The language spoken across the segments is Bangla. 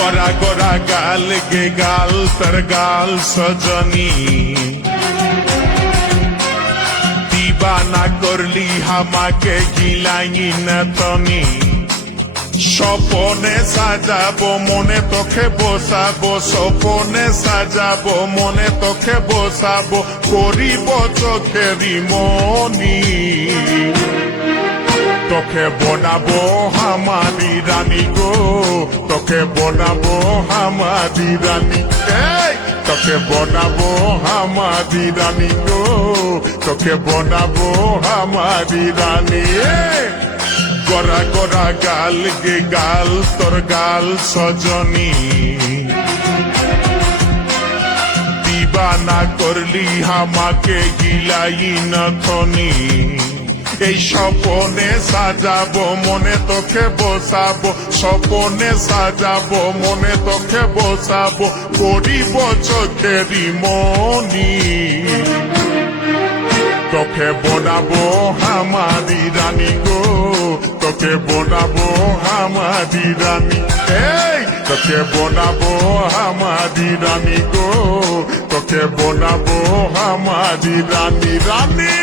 गोरा गोरा गाल गे गाल तर गाल सजनी दीवाना करली हमाके गिलाई न तनी স্বপনে সাজাবো মনে তোকে বসাবো স্বপনে সাজাবো মনে তোকে বসাবো করিব চোখেরি মনি তোকে বনাবো হামারি রানী গো তোকে বনাবো হামারি রানী তোকে বনাবো হামারি রানী গো তোকে বনাবো হামারি রানী गोरा गोरा गाल गे गाल तोर गाल सजनी दीवाना करली हमाके गिलाई न थनी এই স্বপনে সাজাবো মনে তোকে বসাবো স্বপনে সাজাবো মনে তোকে বসাবো করিব চোখেরি মনি তোকে বনাবো হামারি রানী গো তোকে বনাবো হামারি রানী তোকে বনাবো হামারি রানী গো তোকে বনাবো হামারি রানী রানী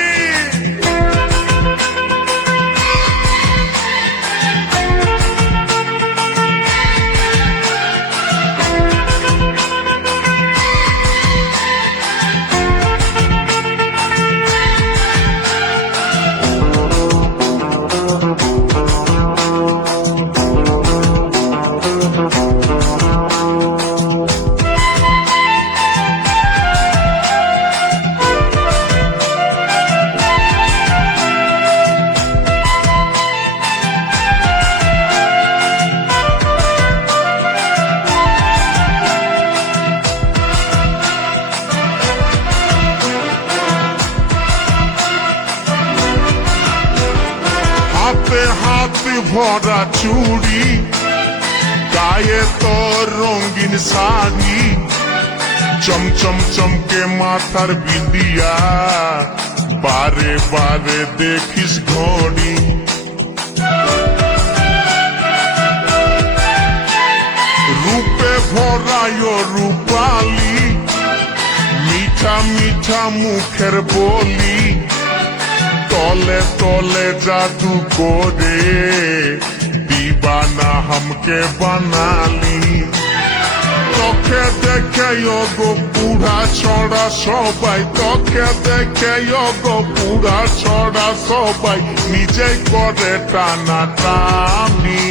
হাতে ভরা চুড়ি গায়ে তোর রঙিন শাড়ি চমচম চমকে মাথার বিন্দিয়া বারে বারে দেখিস ঘড়ি রূপে ভরায় রূপালি মিঠা মিঠা মুখের বলি तोले तोले जादू करे दीवाना हमके बना ली তোকে দেখে গো পুরা ছড়া সবাই তোকে দেখে গো পুরা ছড়া সবাই নিজেই করে টানা টানি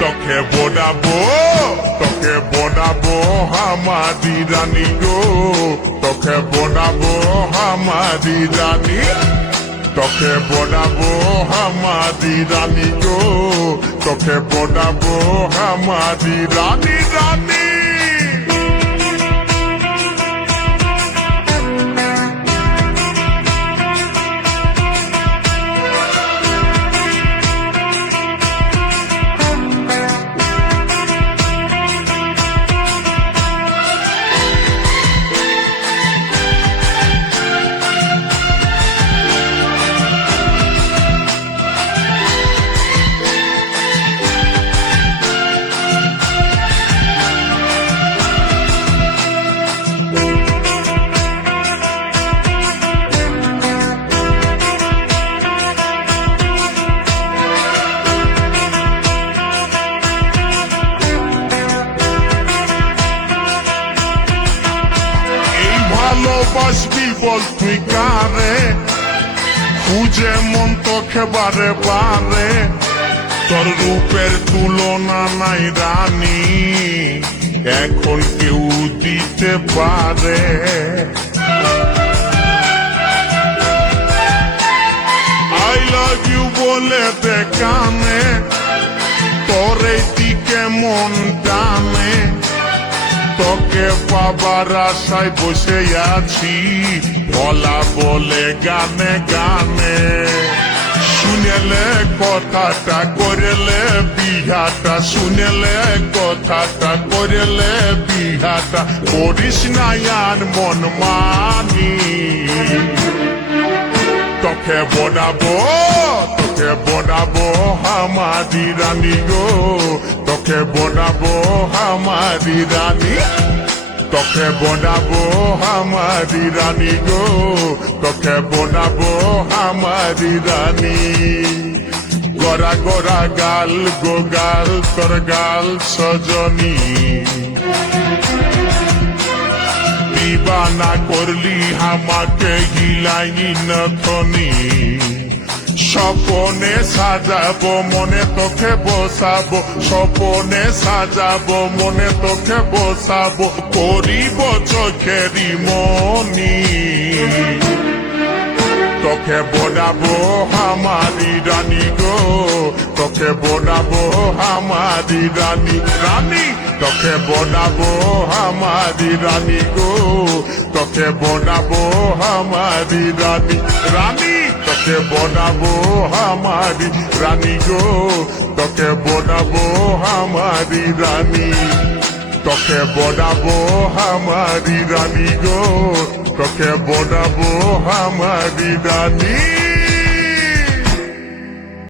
তোকে বনাবো হামারি রানী গো তোকে বনাবো হামারি রানী তোকে বনাবো হামারি রানী গো তোকে বনাবো হামারি রানী রানী ভালোবাসবি বল তুই কারে খুঁজে মন তোকে বারে বারে তোর রূপের তুলনা নাই রানী এখন কেউ দিতে পারে আই লাভ ইউ বলে দে কানে তোর এই দিকে মন টানে তোকে পাবার আশায় বসে আছি বলা বলে গানে গানে শুনেলে কথাটা করেলে বিহাটা শুনেলে কথাটা করেলে বিহাটা করিস না আর মন মানি তোকে বনাবো হামারি রানী গো তোকে বনাবো আমারি রানী, তোকে বনাবো আমারি রানী গো, তোকে বনাবো আমারি রানী। গোরা গোরা গাল গো গাল তোর গাল সজনী, দিবানা করলি আমাকে হিলাইনি নথনি। স্বপনে সাজাবো মনে তোকে বসাবো, স্বপনে সাজাবো মনে তোকে বসাবো, করিব চোখেরি মনি। তোকে বনাবো আমারি রানী গো, তোকে বনাবো আমারি রানী, রানী তোকে বনাবো আমারি রানী গো, তোকে বনাবো আমারি রানী, রানী তোকে বনাবো আমারি রানী গো, তোকে বনাবো আমারি রানী, তোকে বনাবো আমারি রানী গো, তোকে বনাবো আমারি রানী।